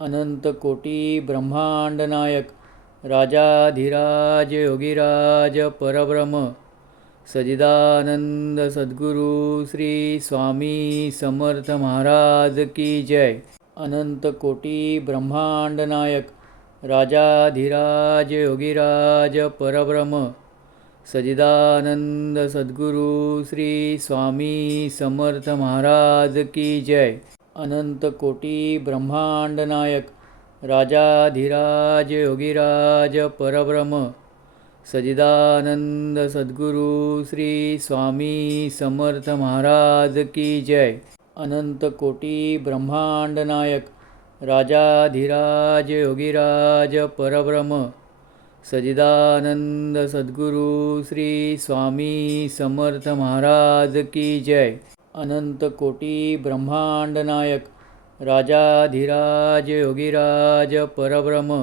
अनंत कोटी ब्रह्मांड नायक राजाधिराज योगीराज परब्रह्म सजिदानंद सद्गुरु श्री स्वामी समर्थ महाराज की जय। अनंत कोटी ब्रह्मांड नायक राजाधिराज योगीराज परब्रह्म सजिदानंद सद्गुरु श्री स्वामी समर्थ महाराज की जय। अनंत कोटी ब्रह्मांड नायक राजाधिराज योगीराज परब्रह्म सजिदानंद सद्गुरु श्री स्वामी समर्थ महाराज की जय। अनंत कोटी ब्रह्मांड नायक राजाधिराज योगीराज परब्रह्म सजिदानंद सद्गुरु श्री स्वामी समर्थ महाराज की जय। अनंत कोटी ब्रह्मांड नायक राजाधिराज योगीराज परब्रह्म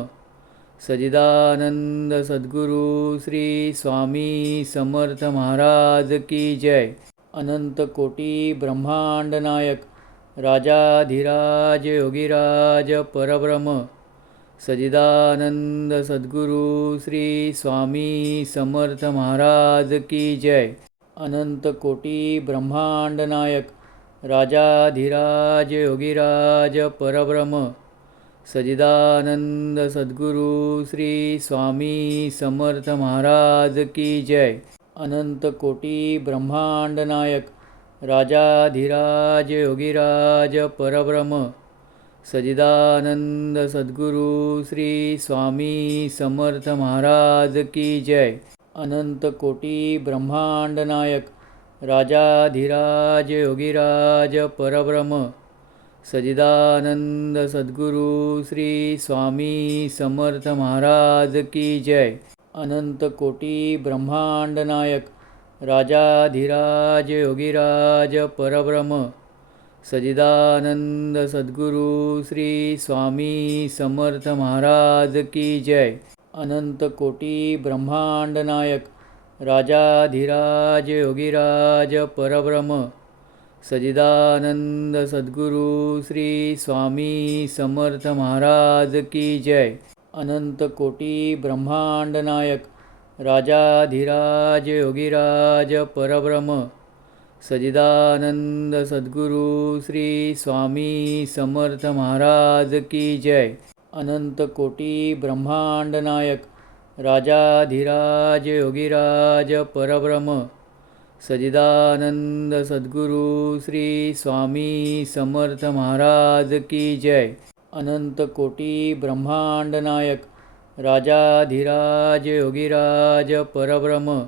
सजिदानंद सद्गुरु श्री स्वामी समर्थ महाराज की जय। अनंत कोटी ब्रह्मांड नायक राजाधिराज योगीराज परब्रह्म सजिदानंद सद्गुरु श्री स्वामी समर्थ महाराज की जय। अनंत कोटी ब्रह्मांड नायक राजाधिराज योगीराज परब्रह्म सजिदानंद सद्गुरु श्री स्वामी समर्थ महाराज की जय। अनंत कोटी ब्रह्मांड नायक राजाधिराज योगीराज परब्रह्म सजिदानंद सद्गुरु श्री स्वामी समर्थ महाराज की जय। अनंत कोटी ब्रह्मांड नायक राजाधिराज योगीराज परब्रह्म सजिदानंद सद्गुरु श्री स्वामी समर्थ महाराज की जय। अनंत कोटी ब्रह्मांड नायक राजाधिराज योगीराज परब्रह्म सजिदानंद सद्गुरु श्री स्वामी समर्थ महाराज की जय। अनंत कोटी ब्रह्मांड नायक राजाधिराज योगीराज परब्रह्म सजिदानंद सद्गुरु श्री स्वामी समर्थ महाराज की जय। अनंत कोटी ब्रह्मांड नायक राजाधिराज योगीराज परब्रह्म सजिदानंद सद्गुरु श्री स्वामी समर्थ महाराज की जय। अनंत कोटी ब्रह्मांड नायक राजाधिराज योगीराज परब्रह्म सजिदानंद सद्गुरु श्री स्वामी समर्थ महाराज की जय। अनंत कोटी ब्रह्मांड नायक राजाधिराज योगीराज परब्रह्म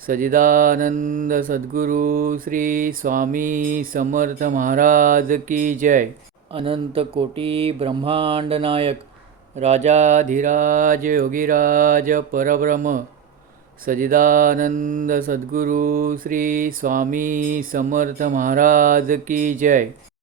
सजिदानंद सद्गुरु श्री स्वामी समर्थ महाराज की जय। अनंत कोटी ब्रह्मांड नायक राजाधिराज योगीराज परब्रह्म सजिदानंद सद्गुरु श्री स्वामी समर्थ महाराज की जय।